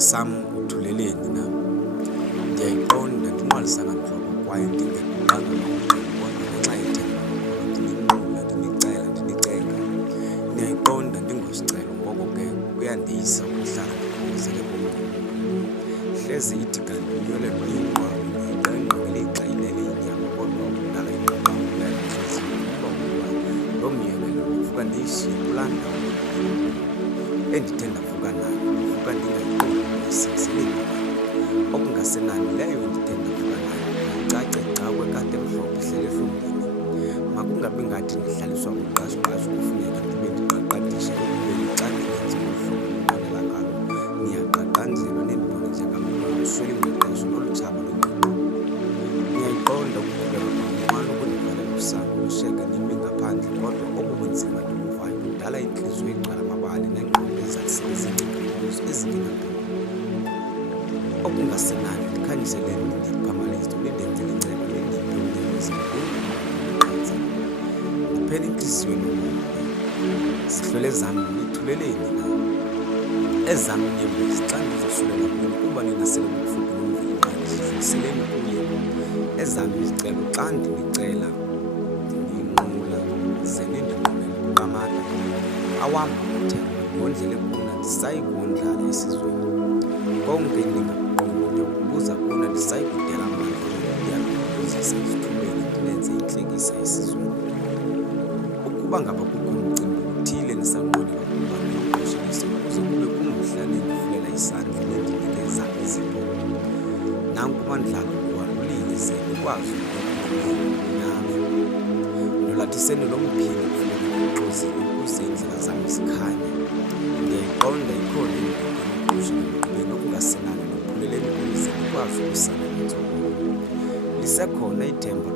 sam uthuleleni na. Ndiyayiqonda ndinqwalisanga ntloko kwaye ndingeqanga nokucinga kodwa ngenxa yethemba ndininqula, ndinicela, ndinicenga. Ndiyayiqonda ndingosicelo, ngoko ke kuyandisa ukuhlala ndikhongozele komnye. Hleze ithi kanti unyolelwa yinqwaba, ndiyiqenqa ngelixa ilele inyama kodwa okudala iqoqa ukulela entliziyo ukuba loo myolelo ndivuka ndiyishiye kulaa ndawo endithe ndavuka nayo. Ndivuka ndingayiqondi nayisingiseleni okungasenani leyo endithe ndavuka nayo. Cace xa kwekade mhlophe ihlele ehlungwini. Makungabi ngathi ndihlaliswa uqashiqashi kufuneka ndibe ndiqaqadisha ekubeni xa ndingenzi ngoluhlobo endinqwenela ngalo. Niyaqaqanjelwa nendibone njengamntwana uswele ngexesha nolutshaba lwengqondo. Niyayiqonda ukukhulelwa kwamana ukundivalela usango lushiyeka nimi ngaphandle, kodwa obu bunzima ndibuvayo budala intliziyo egcwala amabali nengqondo ezalisele zingcingculuzo ezingenampilo. Okungasenani ndikhanyiseleni ndiphamalise nindenzele inceba nindiphe unyamezelo kunqanza. Ndipheni intliziyo enomonde. Zihlwele zam nithuleleni na. Ezam iinyembezi xa ndizosulela kuni kuba nina sele bukufuphi nomveli nqangi zidluliseleni kuye. Ezam izicelo xa ndinicela ndinqula ze nindinqulele kukamata. Awam amathemba ndondlele kuna ndisayi kuwondlala esizweni. Konke ndingakuqonda ndiyakubuza kuna ndisayi kudela amandla ndiyakuzisa ezithubeni ndinenze intlekisa esizweni. Ukuba ngaba kukho umcimbi uthile nisanqwenela ukuba ndiwuqoshelise ukuze kube kumhla nendifulela isandla nendinikezela izipho. Nanku umandlalo ndiwalulile ze nikwazi ukunyame. Nolathiseni lo mphini kufuneka uxozile ukuze iindlela zam zikhanye. Ndiyayiqonda ikhona indoda enoqusha ekugqibeni okungasenani nophuleleni ukuze nikwazi ukusana nentsomi. Lisekhona ithemba